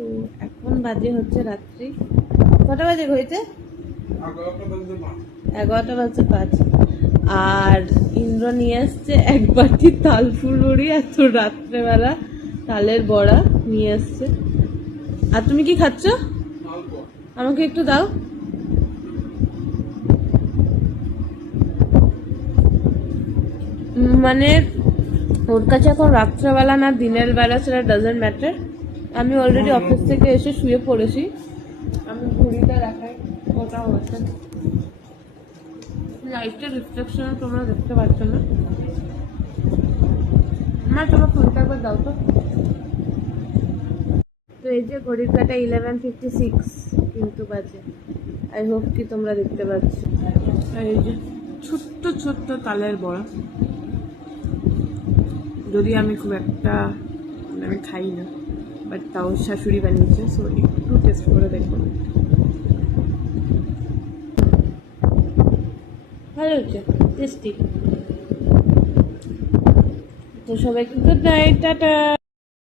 তো এখন বাজে হচ্ছে রাত্রি কটা বাজে হয়েছে 11:05 আর ইন্দ্র নিয়ে আসছে এক বাটি তাল ফুলুরি এত রাত্রেবেলা তালের বড়া নিয়ে আসছে। আর তুমি কি খাচ্ছ? আমাকে একটু দাও। মানে ওর কাছে এখন রাত্রেবেলা না দিনের বেলা সেটা ডাজন্ট ম্যাটার। আমি অলরেডি অফিস থেকে এসে শুয়ে পড়েছি। আমি ঘড়িটা দেখাই ওটা হচ্ছে লাইটের রিফ্লেকশন তোমরা দেখতে পাচ্ছ না। না তোমার ফোনটা একবার দাও তো। তো এই যে ঘড়ির কাটা 11:56 কিন্তু বাজে। আই হোপ কি তোমরা দেখতে পাচ্ছ। আর এই যে ছোট্ট ছোট্ট তালের বড়া, যদি আমি খুব একটা আমি খাই না, বাট তাও শাশুড়ি বানিয়েছে, সো একটু টেস্ট করে দেখবো। ভালো হচ্ছে, টেস্টি। তো সবাইকে গুড নাইট, টাটা।